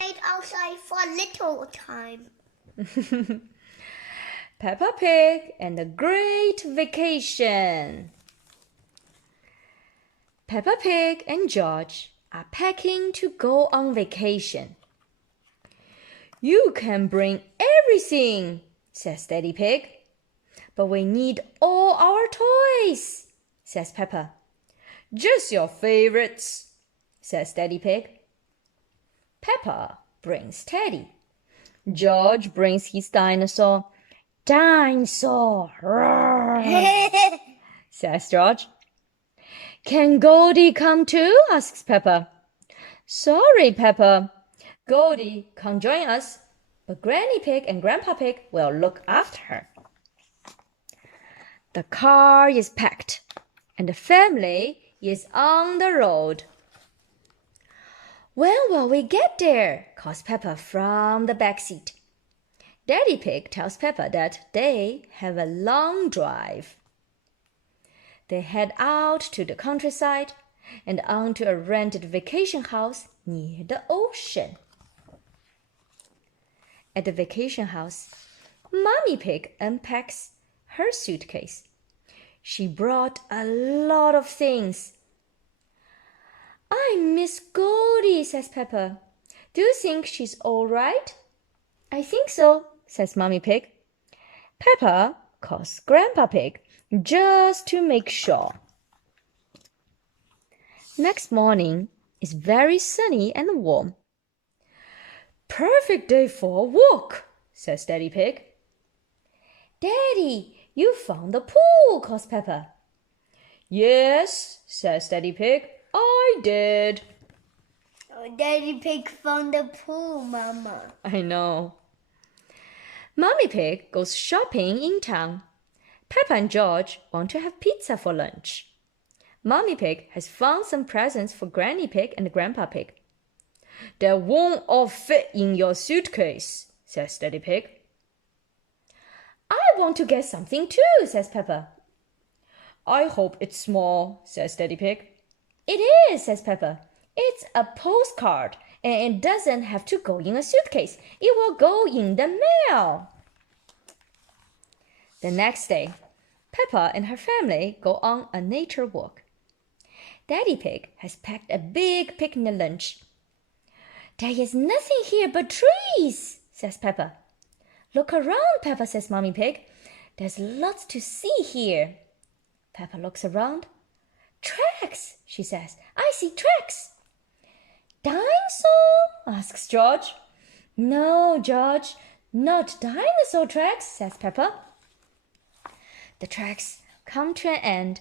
Stayed outside for a little time. Peppa Pig and a Great Vacation. Peppa Pig and George are packing to go on vacation. You can bring everything, says Daddy Pig. But we need all our toys, says Peppa. Just your favorites, says Daddy Pig. Peppa brings Teddy. George brings his dinosaur. Dinosaur, roar, says George. Can Goldie come too? Asks Peppa. Sorry, Peppa. Goldie can't join us, but Granny Pig and Grandpa Pig will look after her. The car is packed, and the family is on the road. When will we get there? Calls Peppa from the back seat. Daddy Pig tells Peppa that they have a long drive. They head out to the countryside and onto a rented vacation house near the ocean. At the vacation house, Mommy Pig unpacks her suitcase. She brought a lot of things. I miss Goldie, says Peppa. Do you think she's all right? I think so, says Mommy Pig. Peppa calls Grandpa Pig just to make sure. Next morning is very sunny and warm. Perfect day for a walk, says Daddy Pig. Daddy, you found the pool, calls Peppa. Yes, says Daddy Pig, I did. Oh, Daddy Pig found the pool, Mama. I know. Mommy Pig goes shopping in town. Peppa and George want to have pizza for lunch. Mommy Pig has found some presents for Granny Pig and Grandpa Pig. They won't all fit in your suitcase, says Daddy Pig. I want to get something too, says Peppa. I hope it's small, says Daddy Pig. It is, says Peppa. It's a postcard and it doesn't have to go in a suitcase. It will go in the mail. The next day, Peppa and her family go on a nature walk. Daddy Pig has packed a big picnic lunch. There is nothing here but trees, says Peppa. Look around, Peppa, says Mommy Pig. There's lots to see here. Peppa looks around. Tracks, she says. I see tracks. Dinosaur? Asks George. No, George, not dinosaur tracks, says Peppa. The tracks come to an end.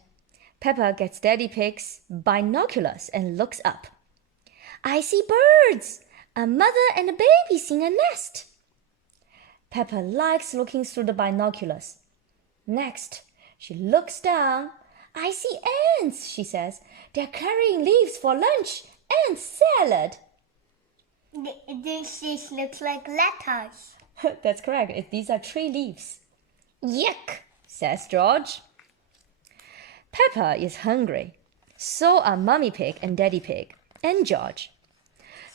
Peppa gets Daddy Pig's binoculars and looks up. I see birds. A mother and a baby in a nest. Peppa likes looking through the binoculars. Next, she looks down. I see ants, she says. They're carrying leaves for lunch and salad. This looks like lettuce. That's correct. These are tree leaves. Yuck, says George. Peppa is hungry. So are Mommy Pig and Daddy Pig and George.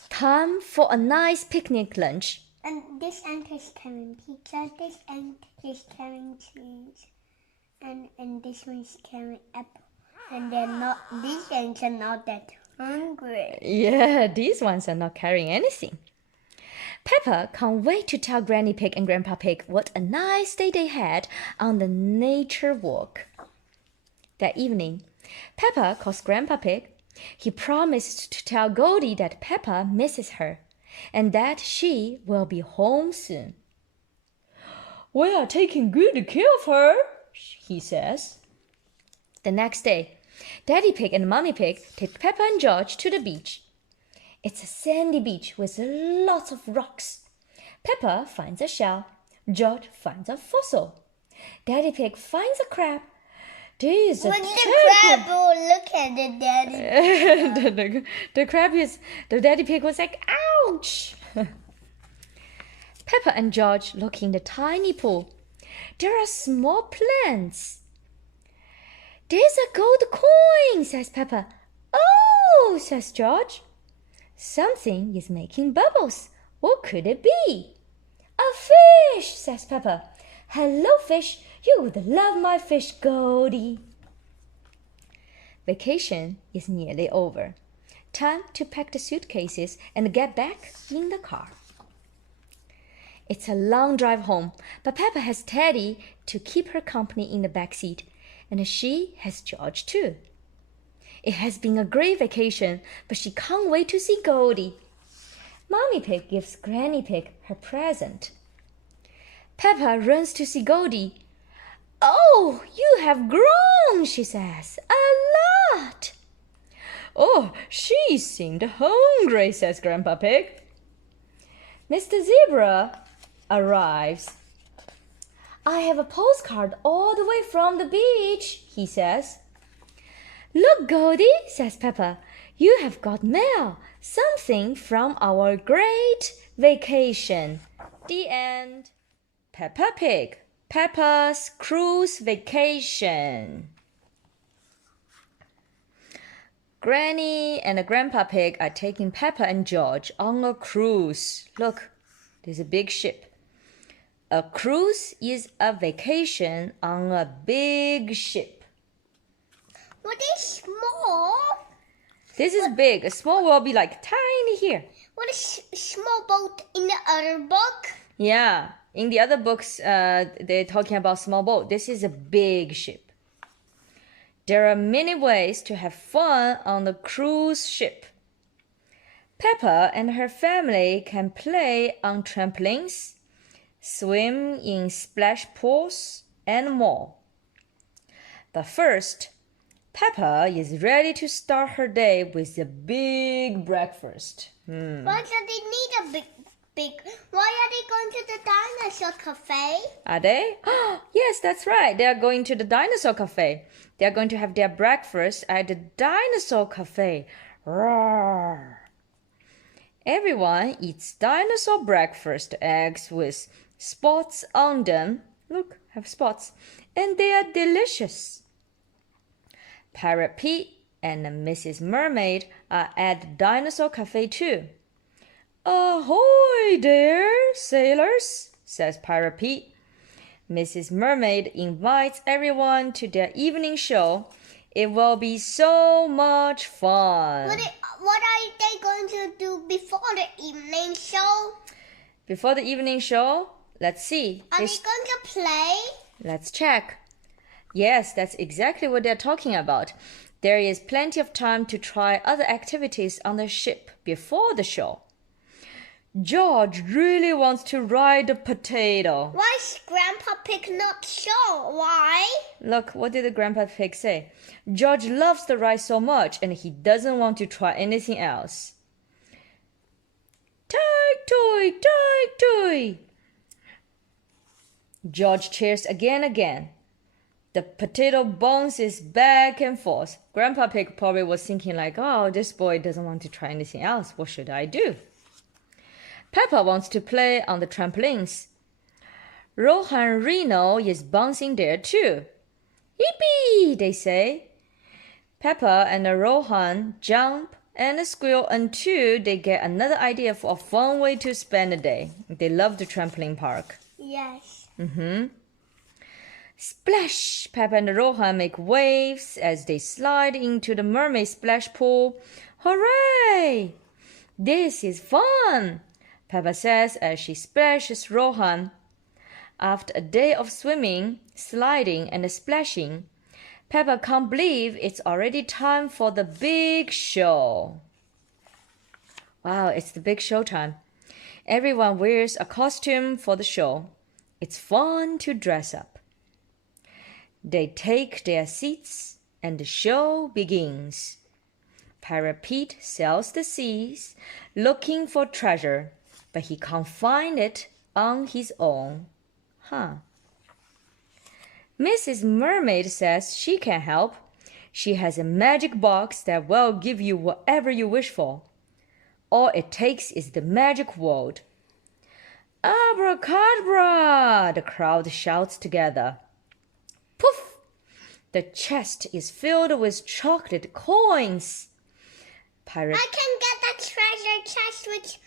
Time for a nice picnic lunch. And this ant is carrying pizza, this ant is carrying cheese, and this one is carrying apple. And these ants are not that hungry. Yeah, these ones are not carrying anything. Peppa can't wait to tell Granny Pig and Grandpa Pig what a nice day they had on the nature walk. That evening, Peppa calls Grandpa Pig. He promised to tell Goldie that Peppa misses her and that she will be home soon. We are taking good care of her, he says. The next day, Daddy Pig and Mommy Pig take Peppa and George to the beach. It's a sandy beach with lots of rocks. Peppa finds a shell. George finds a fossil. Daddy Pig finds a crab. This is Look at the crab. Oh, look at the daddy. the crab is... The Daddy Pig was like, ouch! Peppa and George look in the tiny pool. There are small plants. There's a gold coin, says Peppa. Oh, says George. Something is making bubbles. What could it be? A fish, says Peppa. Hello, fish. You would love my fish, Goldie. Vacation is nearly over. Time to pack the suitcases and get back in the car. It's a long drive home, but Peppa has Teddy to keep her company in the back seat, and she has George too. It has been a great vacation, but she can't wait to see Goldie. Mommy Pig gives Granny Pig her present. Peppa runs to see Goldie. Oh, you have grown, she says, a lot. Oh, she seemed hungry, says Grandpa Pig. Mr. Zebra arrives. I have a postcard all the way from the beach, he says. Look, Goldie, says Peppa, you have got mail, something from our great vacation. The end. Peppa Pig, Peppa's cruise vacation. Granny and Grandpa Pig are taking Peppa and George on a cruise. Look, there's a big ship. A cruise is a vacation on a big ship. What is small? This is big. A small will be like tiny here. What is small boat in the other book? Yeah, in the other books, they're talking about small boat. This is a big ship. There are many ways to have fun on the cruise ship. Peppa and her family can play on trampolines, swim in splash pools, and more. But first, Peppa is ready to start her day with a big breakfast. Why do they need a big? Why are they going to the dinosaur cafe? Are they? Yes, that's right. They are going to the dinosaur cafe. They are going to have their breakfast at the dinosaur cafe. Roar. Everyone eats dinosaur breakfast eggs with spots on them. Look, have spots. And they are delicious. Parrot Pete and Mrs. Mermaid are at the dinosaur cafe too. Ahoy there, sailors, says Pirate Pete. Mrs. Mermaid invites everyone to their evening show. It will be so much fun. What are they going to do before the evening show? Before the evening show, let's see. Are they going to play? Let's check. Yes, that's exactly what they're talking about. There is plenty of time to try other activities on the ship before the show. George really wants to ride a potato. Why is Grandpa Pig not sure? Why? Look, what did the Grandpa Pig say? George loves the ride so much and he doesn't want to try anything else. Tight toy, tight toy. George cheers again. The potato bounces back and forth. Grandpa Pig probably was thinking like, oh, this boy doesn't want to try anything else. What should I do? Peppa wants to play on the trampolines. Rohan Reno is bouncing there too. Yippee, they say. Peppa and Rohan jump and squeal until they get another idea for a fun way to spend the day. They love the trampoline park. Yes. Splash! Peppa and Rohan make waves as they slide into the mermaid splash pool. Hooray! This is fun, Peppa says as she splashes Rohan. After a day of swimming, sliding, and splashing, Peppa can't believe it's already time for the big show. Wow, it's the big show time. Everyone wears a costume for the show. It's fun to dress up. They take their seats and the show begins. Pirate Pete sails the seas looking for treasure, but he can't find it on his own. Mrs. Mermaid says she can help. She has a magic box that will give you whatever you wish for. All it takes is the magic word. Abracadabra! The crowd shouts together. Poof! The chest is filled with chocolate coins. I can get that treasure chest with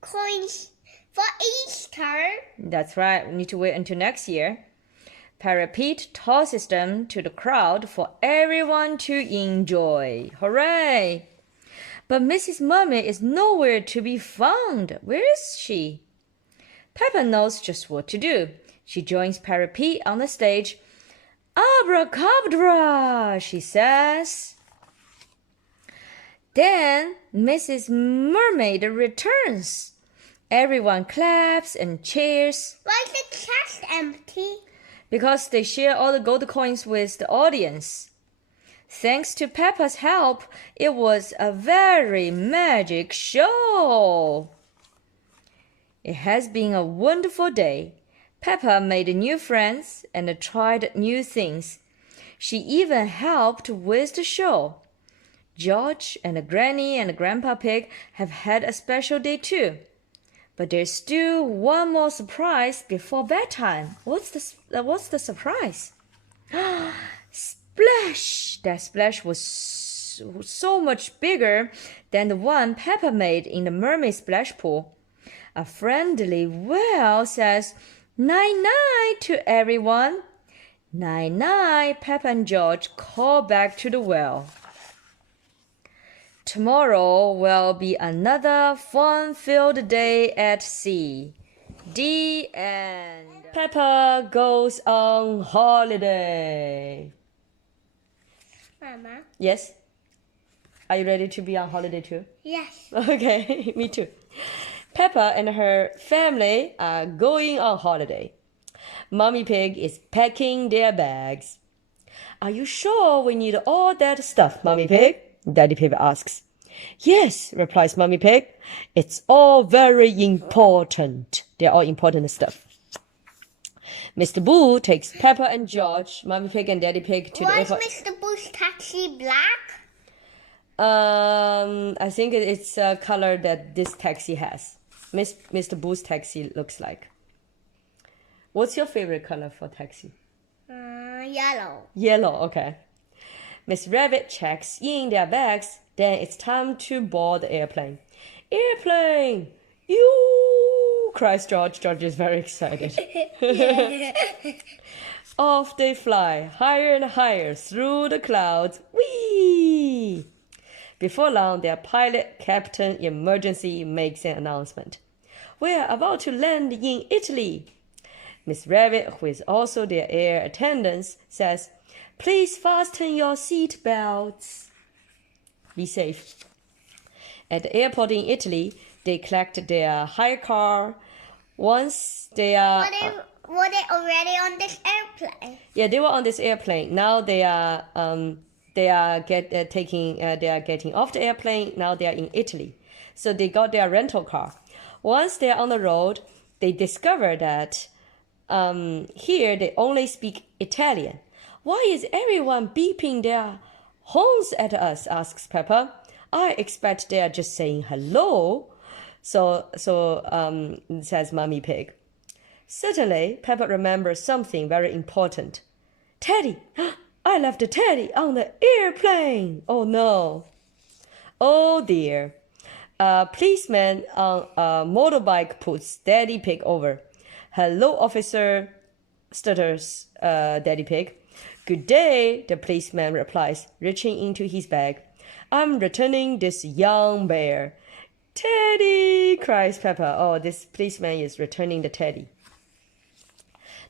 coins For Easter? That's right. We need to wait until next year. Parrot Pete tosses them to the crowd for everyone to enjoy. Hooray! But Mrs. Mermaid is nowhere to be found. Where is she? Peppa knows just what to do. She joins Parrot Pete on the stage. Abracadabra, she says. Then Mrs. Mermaid returns. Everyone claps and cheers. Why is the chest empty? Because they share all the gold coins with the audience. Thanks to Peppa's help, it was a very magic show. It has been a wonderful day. Peppa made new friends and tried new things. She even helped with the show. George and Granny and Grandpa Pig have had a special day too. But there's still one more surprise before bedtime. What's the surprise? Splash! That splash was so much bigger than the one Peppa made in the mermaid splash pool. A friendly whale says, "Night-night" to everyone. Night-night, Peppa and George call back to the whale. Tomorrow will be another fun-filled day at sea. The end. Peppa goes on holiday. Mama? Yes? Are you ready to be on holiday too? Yes. Okay, me too. Peppa and her family are going on holiday. Mommy Pig is packing their bags. Are you sure we need all that stuff, Mommy Pig? Daddy Pig asks. Yes, replies Mommy Pig. It's all very important. They're all important stuff. Mr. Boo takes Peppa and George, Mommy Pig and Daddy Pig to the airport. Was Mr. Boo's taxi black? I think it's a color that this taxi has. Mr. Boo's taxi looks like. What's your favorite color for taxi? Yellow. Yellow, okay. Miss Rabbit checks in their bags. Then it's time to board the airplane. Airplane! You! Cries George. George is very excited. Off they fly, higher and higher through the clouds. Whee! Before long, their pilot, Captain Emergency, makes an announcement. We're about to land in Italy. Miss Rabbit, who is also their air attendant, says, "Please fasten your seat belts. Be safe." At the airport in Italy, they collect their hire car. Once they are... Were they already on this airplane? Yeah, they were on this airplane. Now they are getting off the airplane. Now they are in Italy. So they got their rental car. Once they are on the road, they discover that here they only speak Italian. Why is everyone beeping their horns at us? Asks Peppa. I expect they are just saying hello. So says Mommy Pig. Suddenly, Peppa remembers something very important. Teddy! I left the teddy on the airplane! Oh no! Oh dear! A policeman on a motorbike puts Daddy Pig over. Hello, officer, stutters Daddy Pig. Good day, the policeman replies, reaching into his bag. I'm returning this young bear. Teddy, cries Peppa. Oh, this policeman is returning the teddy.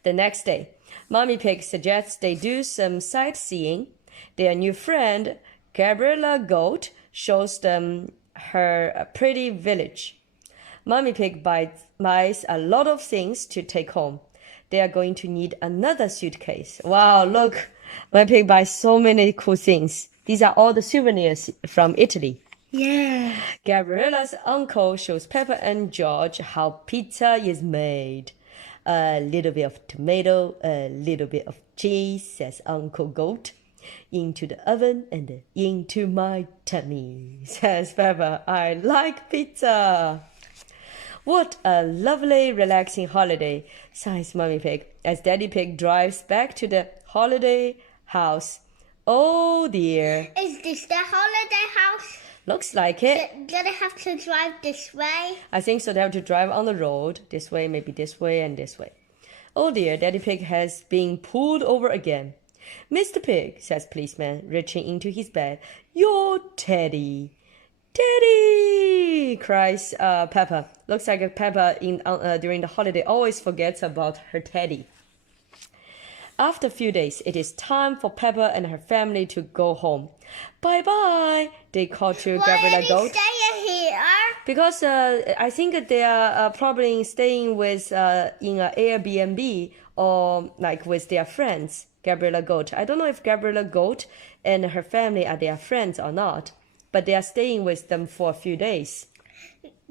The next day, Mommy Pig suggests they do some sightseeing. Their new friend, Gabriella Goat, shows them her pretty village. Mommy Pig buys a lot of things to take home. They are going to need another suitcase. Wow, look. Mommy Pig buys so many cool things. These are all the souvenirs from Italy. Yeah. Gabriella's uncle shows Peppa and George how pizza is made. A little bit of tomato, a little bit of cheese, says Uncle Goat. Into the oven and into my tummy, says Peppa. I like pizza. What a lovely, relaxing holiday, sighs Mommy Pig, as Daddy Pig drives back to the holiday house. Oh dear. Is this the holiday house? Looks like it. Do they have to drive this way? I think so. They have to drive on the road. This way, maybe this way, and this way. Oh dear, Daddy Pig has been pulled over again. Mr. Pig, says policeman, reaching into his bag. Your Teddy. Teddy! Cries Peppa. Looks like Peppa during the holiday always forgets about her teddy. After a few days, it is time for Peppa and her family to go home. Bye-bye, they call to Gabriella Goat. Why are they staying here? Because I think they are probably staying with in an Airbnb or like with their friends, Gabriella Goat. I don't know if Gabriella Goat and her family are their friends or not, but they are staying with them for a few days.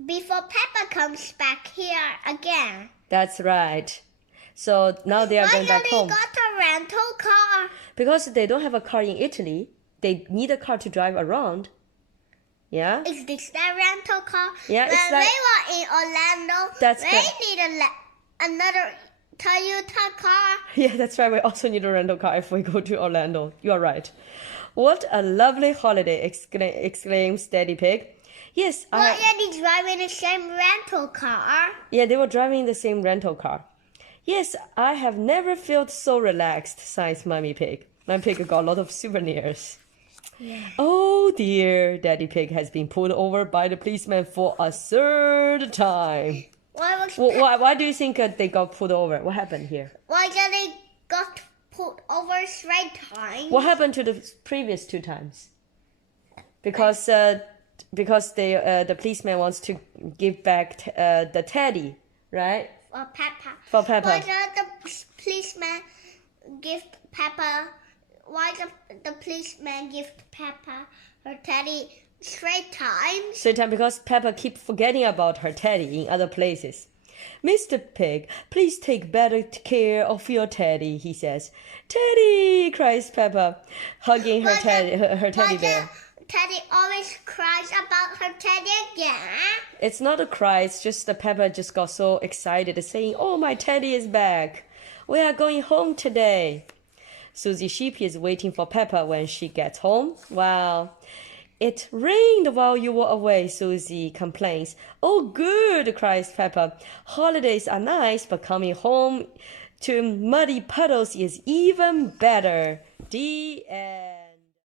Before Peppa comes back here again. That's right. So now they are going back home. Why don't they got a rental car? Because they don't have a car in Italy. They need a car to drive around. Yeah? Is this their rental car? Yeah, it's when like... they were in Orlando, That's they correct. need another Toyota car. Yeah, that's right. We also need a rental car if we go to Orlando. You are right. What a lovely holiday, exclaims Daddy Pig. Yes, Why are they driving the same rental car? Yeah, they were driving the same rental car. Yes, I have never felt so relaxed, sighs Mummy Pig. My pig got a lot of souvenirs. Yeah. Oh dear, Daddy Pig has been pulled over by the policeman for a third time. Why do you think they got pulled over? What happened here? Why did they got pulled over 3 times? What happened to the previous 2 times? Because the policeman wants to give back the teddy, right? For Peppa. For Peppa. Why did the policeman give Peppa? Why did the policeman give Peppa her teddy 3 times? 3 times because Peppa keeps forgetting about her teddy in other places. Mr. Pig, please take better care of your teddy, he says. Teddy, cries Peppa, hugging her teddy bear. Teddy always cries about her teddy again. It's not a cry, it's just that Peppa just got so excited saying, oh, my teddy is back. We are going home today. Susie Sheep is waiting for Peppa when she gets home. Wow. It rained while you were away, Susie complains. Oh, good, cries Peppa. Holidays are nice, but coming home to muddy puddles is even better. The end.